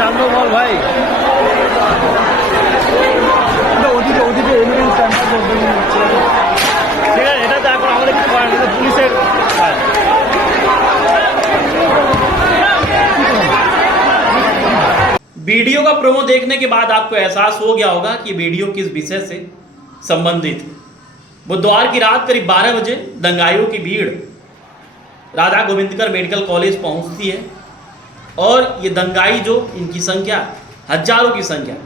जान दो बोल भाई ওদিকে এভিডেন্স ট্রান্সফার করতে হচ্ছে ঠিক আছে এটা দেখো আমাদের কিছু করার নেই পুলিশের वीडियो का प्रोमो देखने के बाद आपको एहसास हो गया होगा कि वीडियो किस विषय से संबंधित है। बुधवार की रात करीब 12 बजे दंगाइयों की भीड़ राधा गोविंदकर मेडिकल कॉलेज पहुंचती है और ये दंगाई जो इनकी संख्या हजारों की संख्या,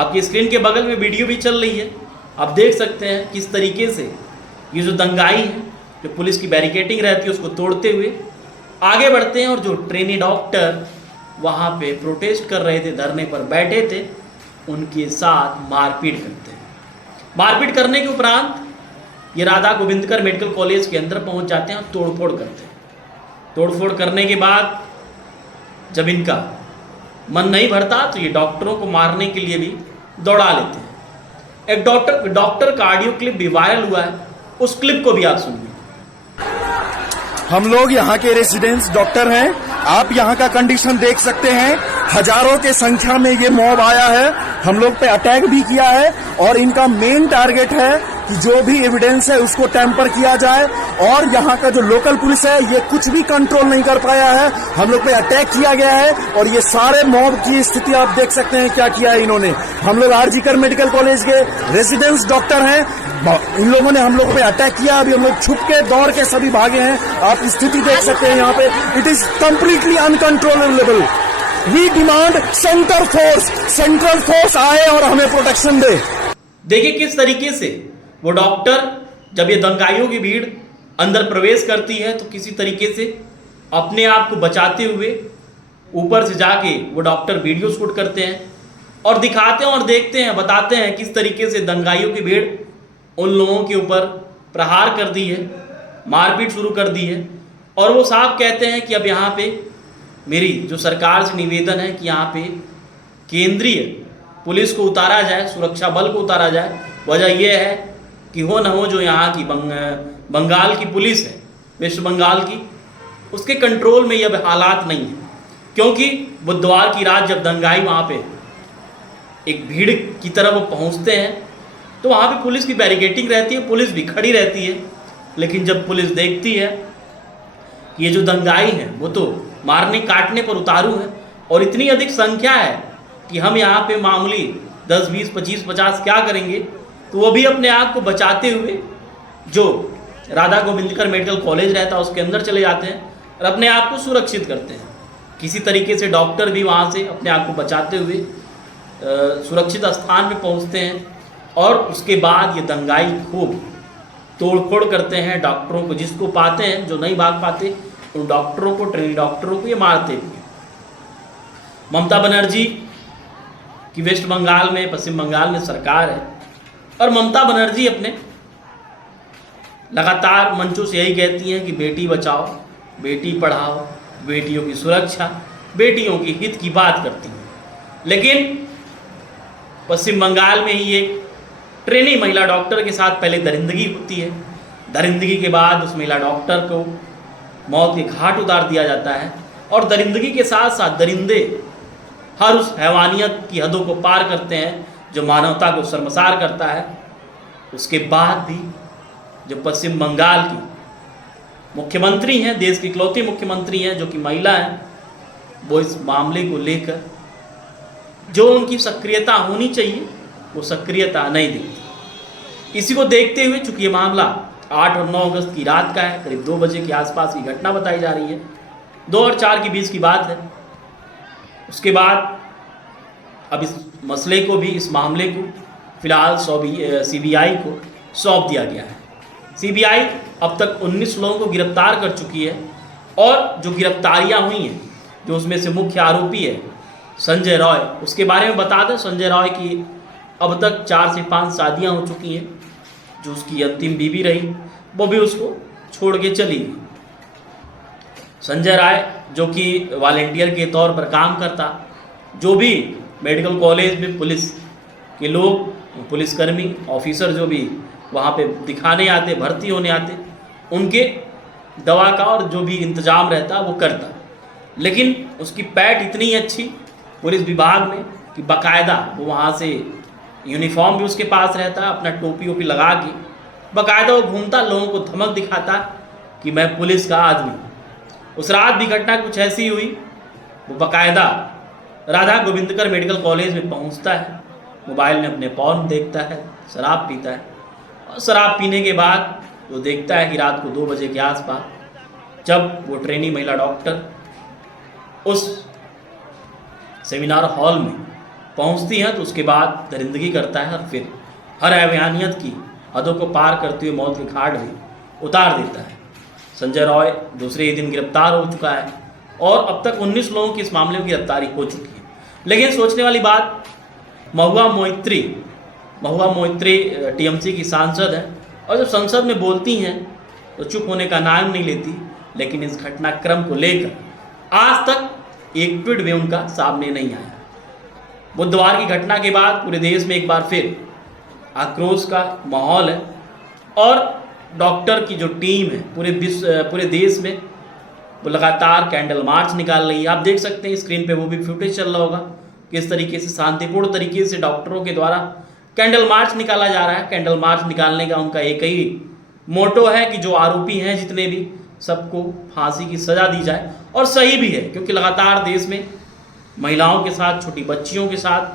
आपकी स्क्रीन के बगल में वीडियो भी चल रही है, आप देख सकते हैं किस तरीके से ये जो दंगाई है जो पुलिस की बैरिकेडिंग रहती है उसको तोड़ते हुए आगे बढ़ते हैं और जो ट्रेनी डॉक्टर वहाँ पे प्रोटेस्ट कर रहे थे, धरने पर बैठे थे, उनके साथ मारपीट करते हैं। मारपीट करने के उपरांत ये राधा गोविंदकर मेडिकल कॉलेज के अंदर पहुँच जाते हैं और तोड़फोड़ करते हैं। तोड़फोड़ करने के बाद जब इनका मन नहीं भरता तो ये डॉक्टरों को मारने के लिए भी दौड़ा लेते हैं। एक डॉक्टर का ऑडियो क्लिप भी वायरल हुआ है, उस क्लिप को भी आप सुनिए। हम लोग यहाँ के रेसिडेंट्स डॉक्टर हैं, आप यहाँ का कंडीशन देख सकते हैं। हजारों के संख्या में ये मॉब आया है, हम लोग पे अटैक भी किया है और इनका मेन टारगेट है कि जो भी एविडेंस है उसको टैंपर किया जाए और यहाँ का जो लोकल पुलिस है ये कुछ भी कंट्रोल नहीं कर पाया है, हम लोग पे अटैक किया गया है और ये सारे मॉब की स्थिति आप देख सकते हैं क्या किया है इन्होंने। हम लोग आरजीकर मेडिकल कॉलेज के रेसिडेंस डॉक्टर हैं, इन लोगों ने हम लोग पे अटैक किया, अभी हम लोग छुप के दौड़ के सभी भागे हैं, आप स्थिति देख सकते हैं यहाँ पे। It is completely uncontrollable. We demand central force आए और हमें प्रोटेक्शन दे। देखिए किस तरीके से वो डॉक्टर जब ये दंगाइयों की भीड़ अंदर प्रवेश करती है तो किसी तरीके से अपने आप को बचाते हुए ऊपर से जाके वो डॉक्टर वीडियो शूट करते हैं और दिखाते हैं और देखते हैं, बताते हैं किस तरीके से दंगाइयों की भीड़ उन लोगों के ऊपर प्रहार कर दी है, मारपीट शुरू कर दी है। और वो साफ कहते हैं कि अब यहाँ पे मेरी जो सरकार से निवेदन है कि यहाँ पे केंद्रीय पुलिस को उतारा जाए, सुरक्षा बल को उतारा जाए। वजह यह है कि हो न हो जो यहाँ की बंगाल की पुलिस है, वेस्ट बंगाल की, उसके कंट्रोल में ये हालात नहीं है। क्योंकि बुधवार की रात जब दंगाई वहाँ पे एक भीड़ की तरफ वो पहुँचते हैं तो वहाँ पे पुलिस की बैरिकेडिंग रहती है, पुलिस भी खड़ी रहती है। लेकिन जब पुलिस देखती है कि ये जो दंगाई हैं वो तो मारने काटने पर उतारू है और इतनी अधिक संख्या है कि हम यहाँ पे मामूली 10, 20, 25, 50 क्या करेंगे, तो वो भी अपने आप को बचाते हुए जो राधा गोविंदकर मेडिकल कॉलेज रहता है उसके अंदर चले जाते हैं और अपने आप को सुरक्षित करते हैं। किसी तरीके से डॉक्टर भी वहाँ से अपने आप को बचाते हुए सुरक्षित स्थान पे पहुँचते हैं और उसके बाद ये दंगाई खूब तोड़फोड़ करते हैं डॉक्टरों को, जिसको पाते हैं, जो नहीं भाग पाते उन डॉक्टरों को, ट्रेनी डॉक्टरों को ये मारते हुए। ममता बनर्जी की वेस्ट बंगाल में, पश्चिम बंगाल में सरकार है और ममता बनर्जी अपने लगातार मंचों से यही कहती हैं कि बेटी बचाओ, बेटी पढ़ाओ, बेटियों की सुरक्षा, बेटियों के हित की बात करती हैं। लेकिन पश्चिम बंगाल में ही एक ट्रेनी महिला डॉक्टर के साथ पहले दरिंदगी होती है, दरिंदगी के बाद उस महिला डॉक्टर को मौत के घाट उतार दिया जाता है और दरिंदगी के साथ साथ दरिंदे हर उस हैवानियत की हदों को पार करते हैं जो मानवता को शर्मसार करता है। उसके बाद भी जो पश्चिम बंगाल की मुख्यमंत्री हैं, देश की इकलौती मुख्यमंत्री हैं जो कि महिला हैं, वो इस मामले को लेकर जो उनकी सक्रियता होनी चाहिए वो सक्रियता नहीं दिखती। इसी को देखते हुए चूंकि ये मामला 8 और 9 अगस्त की रात का है, करीब 2 बजे के आसपास की घटना बताई जा रही है, 2 और 4 के बीच की बात है। उसके बाद अब इस मसले को भी, इस मामले को फिलहाल सीबीआई को सौंप दिया गया है। सीबीआई अब तक 19 लोगों को गिरफ्तार कर चुकी है और जो गिरफ्तारियां हुई हैं, जो उसमें से मुख्य आरोपी है संजय रॉय, उसके बारे में बता दें, संजय रॉय की अब तक 4 से 5 शादियां हो चुकी हैं। जो उसकी अंतिम बीवी रही वो भी उसको छोड़ के चली गई। संजय राय जो कि वॉलंटियर के तौर पर काम करता, जो भी मेडिकल कॉलेज में पुलिस के लोग, पुलिसकर्मी, ऑफिसर जो भी वहाँ पे दिखाने आते, भर्ती होने आते, उनके दवा का और जो भी इंतजाम रहता वो करता। लेकिन उसकी पैठ इतनी अच्छी पुलिस विभाग में कि बाकायदा वो वहाँ से यूनिफॉर्म भी उसके पास रहता, अपना टोपी वोपी लगा के बाकायदा वो घूमता, लोगों को धमक दिखाता कि मैं पुलिस का आदमी हूँ। उस रात भी घटना कुछ ऐसी हुई, वो बाकायदा राधा गोविंदकर मेडिकल कॉलेज में पहुँचता है, मोबाइल में अपने पॉर्न देखता है, शराब पीता है, और शराब पीने के बाद वो देखता है कि रात को 2 बजे के आसपास जब वो ट्रेनी महिला डॉक्टर उस सेमिनार हॉल में पहुंचती हैं तो उसके बाद दरिंदगी करता है और फिर हर अभियानियत की हदों को पार करते हुए मौत के घाट भी उतार देता है। संजय रॉय दूसरे ही दिन गिरफ्तार हो चुका है और अब तक 19 लोगों की इस मामले में गिरफ्तारी हो चुकी है। लेकिन सोचने वाली बात, महुआ मोइत्री टीएमसी की सांसद है और जब संसद में बोलती हैं तो चुप होने का नाम नहीं लेती, लेकिन इस घटनाक्रम को लेकर आज तक एक ट्वीट भी उनका सामने नहीं आया। बुधवार की घटना के बाद पूरे देश में एक बार फिर आक्रोश का माहौल है और डॉक्टर की जो टीम है पूरे देश में वो लगातार कैंडल मार्च निकाल रही है। आप देख सकते हैं स्क्रीन पे वो भी फुटेज चल रहा होगा, किस तरीके से शांतिपूर्ण तरीके से डॉक्टरों के द्वारा कैंडल मार्च निकाला जा रहा है। कैंडल मार्च निकालने का उनका एक ही मोटो है कि जो आरोपी हैं जितने भी, सबको फांसी की सज़ा दी जाए। और सही भी है, क्योंकि लगातार देश में महिलाओं के साथ, छोटी बच्चियों के साथ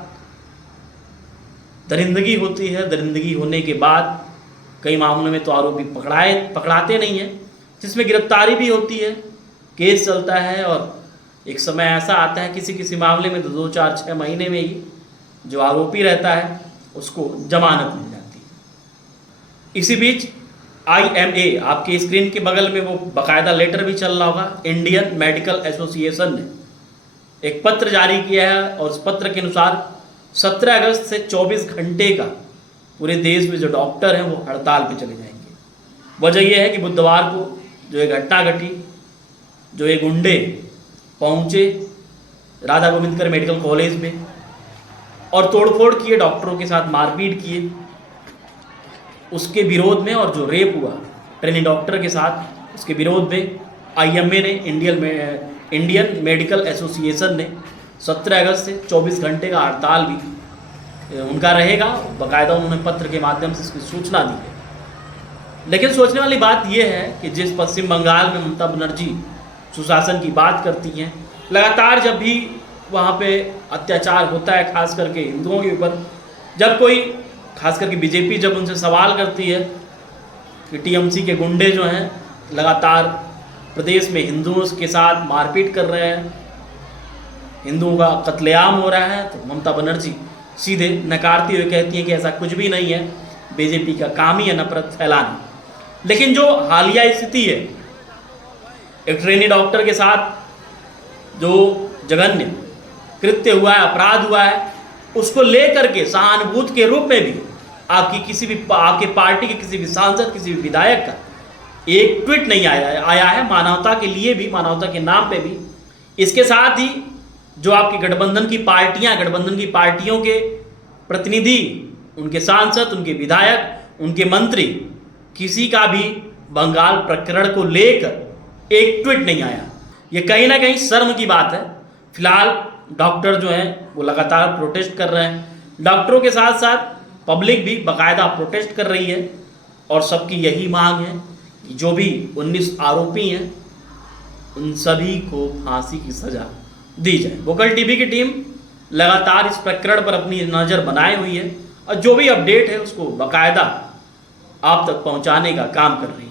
दरिंदगी होती है। दरिंदगी होने के बाद कई मामलों में तो आरोपी पकड़ाते नहीं हैं, जिसमें गिरफ्तारी भी होती है, केस चलता है और एक समय ऐसा आता है किसी मामले में तो 2, 4, 6 महीने में ही जो आरोपी रहता है उसको जमानत मिल जाती है। इसी बीच IMA, आपके स्क्रीन के बगल में वो बाकायदा लेटर भी चल रहा होगा, इंडियन मेडिकल एसोसिएशन ने एक पत्र जारी किया है और उस पत्र के अनुसार 17 अगस्त से 24 घंटे का पूरे देश में जो डॉक्टर हैं वो हड़ताल पे चले जाएंगे। वजह यह है कि बुधवार को जो एक घटना घटी, जो एक गुंडे पहुंचे राधा गोविंदकर मेडिकल कॉलेज में और तोड़फोड़ किए, डॉक्टरों के साथ मारपीट किए, उसके विरोध में, और जो रेप हुआ ट्रेनी डॉक्टर के साथ, उसके विरोध में IMA ने, इंडियन मेडिकल एसोसिएशन ने 17 अगस्त से 24 घंटे का हड़ताल भी उनका रहेगा। बाकायदा उन्होंने पत्र के माध्यम से इसकी सूचना दी है। लेकिन सोचने वाली बात यह है कि जिस पश्चिम बंगाल में ममता बनर्जी सुशासन की बात करती हैं, लगातार जब भी वहाँ पे अत्याचार होता है खास करके हिंदुओं के ऊपर, जब कोई खास करके बीजेपी जब उनसे सवाल करती है कि TMC के गुंडे जो हैं लगातार प्रदेश में हिंदुओं के साथ मारपीट कर रहे हैं, हिंदुओं का कत्लेआम हो रहा है, तो ममता बनर्जी सीधे नकारती हुए कहती हैं कि ऐसा कुछ भी नहीं है, बीजेपी का काम ही है नफरत फैलाना। लेकिन जो हालिया स्थिति है, एक ट्रेनी डॉक्टर के साथ जो जघन्य कृत्य हुआ है, अपराध हुआ है, उसको लेकर के सहानुभूति के रूप में भी आपके पार्टी के किसी भी सांसद, किसी भी विधायक का एक ट्वीट नहीं आया है मानवता के लिए भी, मानवता के नाम पे भी। इसके साथ ही जो आपकी गठबंधन की पार्टियों के प्रतिनिधि, उनके सांसद, उनके विधायक, उनके मंत्री, किसी का भी बंगाल प्रकरण को लेकर एक ट्वीट नहीं आया। ये कहीं ना कहीं शर्म की बात है। फिलहाल डॉक्टर जो हैं वो लगातार प्रोटेस्ट कर रहे हैं, डॉक्टरों के साथ साथ पब्लिक भी बाकायदा प्रोटेस्ट कर रही है और सबकी यही मांग है कि जो भी 19 आरोपी हैं उन सभी को फांसी की सज़ा दी जाए। वोकल टीवी की टीम लगातार इस प्रकरण पर अपनी नज़र बनाए हुई है और जो भी अपडेट है उसको बाकायदा आप तक पहुंचाने का काम कर रही है।